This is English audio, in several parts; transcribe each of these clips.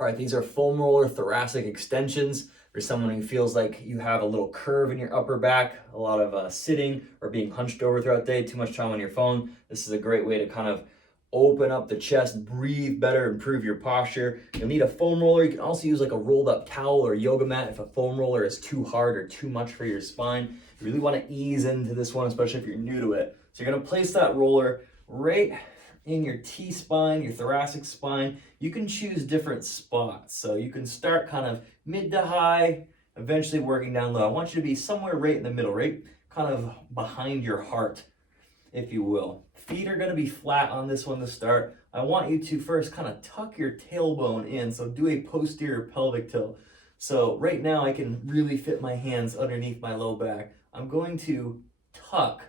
All right, these are foam roller thoracic extensions for someone who feels like you have a little curve in your upper back, a lot of sitting or being hunched over throughout the day, too much time on your phone. This is a great way to kind of open up the chest, breathe better, improve your posture. You'll need a foam roller. You can also use like a rolled up towel or yoga mat if a foam roller is too hard or too much for your spine. You really want to ease into this one, especially if you're new to it. So you're going to place that roller right in your T-spine, your thoracic spine. You can choose different spots. So you can start kind of mid to high, eventually working down low. I want you to be somewhere right in the middle, right kind of behind your heart, if you will. Feet are going to be flat on this one to start. I want you to first kind of tuck your tailbone in. So do a posterior pelvic tilt. So right now I can really fit my hands underneath my low back. I'm going to tuck.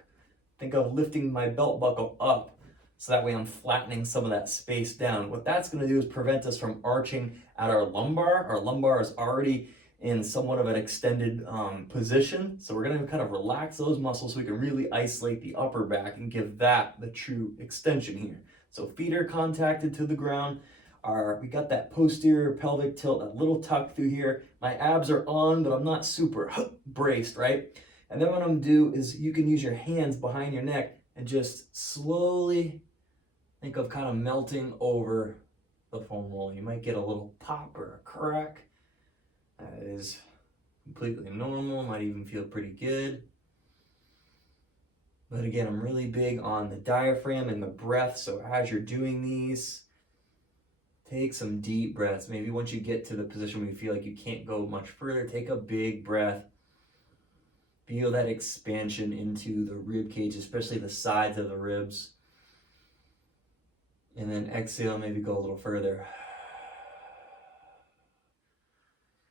Think of lifting my belt buckle up. So that way I'm flattening some of that space down. What that's going to do is prevent us from arching at our lumbar. Our lumbar is already in somewhat of an extended position. So we're going to kind of relax those muscles so we can really isolate the upper back and give that the true extension here. So feet are contacted to the ground. We got that posterior pelvic tilt, that little tuck through here. My abs are on, but I'm not super braced, right? And then what I'm going to do is you can use your hands behind your neck and just slowly think of kind of melting over the foam roll. You might get a little pop or a crack. That is completely normal, might even feel pretty good. But again, I'm really big on the diaphragm and the breath. So as you're doing these, take some deep breaths. Maybe once you get to the position where you feel like you can't go much further, take a big breath. Feel that expansion into the rib cage, especially the sides of the ribs. And then exhale, maybe go a little further.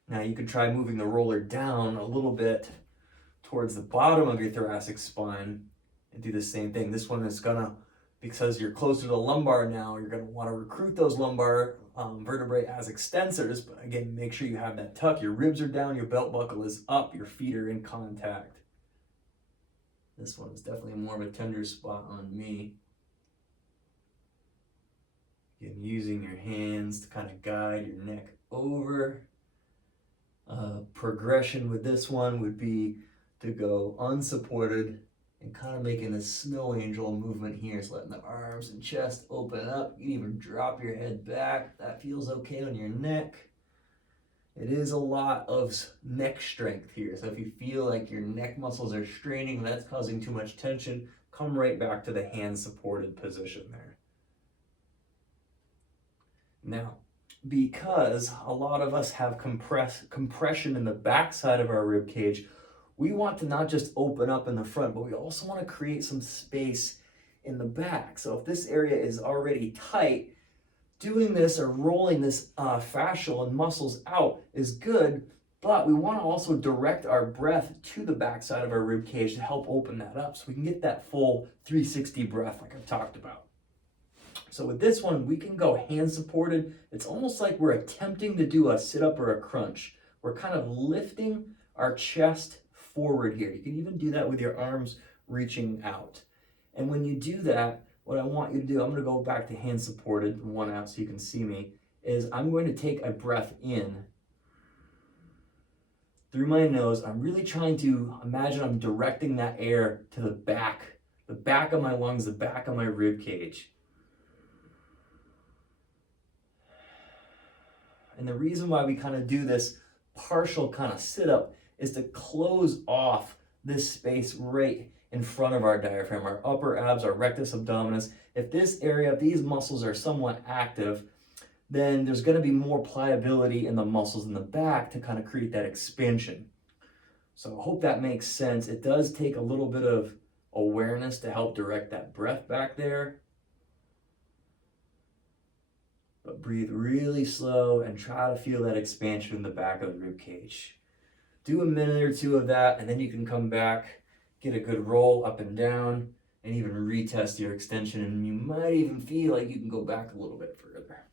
Now you could try moving the roller down a little bit towards the bottom of your thoracic spine and do the same thing. This one is gonna, because you're closer to the lumbar now, you're gonna wanna recruit those lumbar vertebrae as extensors. But again, make sure you have that tuck. Your ribs are down, your belt buckle is up, your feet are in contact. This one is definitely more of a tender spot on me. Again, using your hands to kind of guide your neck over. Progression with this one would be to go unsupported and kind of making a snow angel movement here. So letting the arms and chest open up. You can even drop your head back. That feels okay on your neck. It is a lot of neck strength here. So if you feel like your neck muscles are straining, that's causing too much tension, come right back to the hand supported position there. Now, because a lot of us have compression in the backside of our rib cage, we want to not just open up in the front, but we also want to create some space in the back. So if this area is already tight, doing this or rolling this fascial and muscles out is good, but we want to also direct our breath to the backside of our rib cage to help open that up so we can get that full 360 breath like I've talked about. So with this one, we can go hand supported. It's almost like we're attempting to do a sit up or a crunch. We're kind of lifting our chest forward here. You can even do that with your arms reaching out. And when you do that, what I want you to do, I'm going to go back to hand supported, one out so you can see me, is I'm going to take a breath in through my nose. I'm really trying to imagine I'm directing that air to the back of my lungs, the back of my rib cage. And the reason why we kind of do this partial kind of sit-up is to close off this space right in front of our diaphragm, our upper abs, our rectus abdominis. If this area, if these muscles are somewhat active, then there's going to be more pliability in the muscles in the back to kind of create that expansion. So I hope that makes sense. It does take a little bit of awareness to help direct that breath back there. But breathe really slow and try to feel that expansion in the back of the rib cage. Do a minute or two of that, and then you can come back, get a good roll up and down, and even retest your extension. And you might even feel like you can go back a little bit further.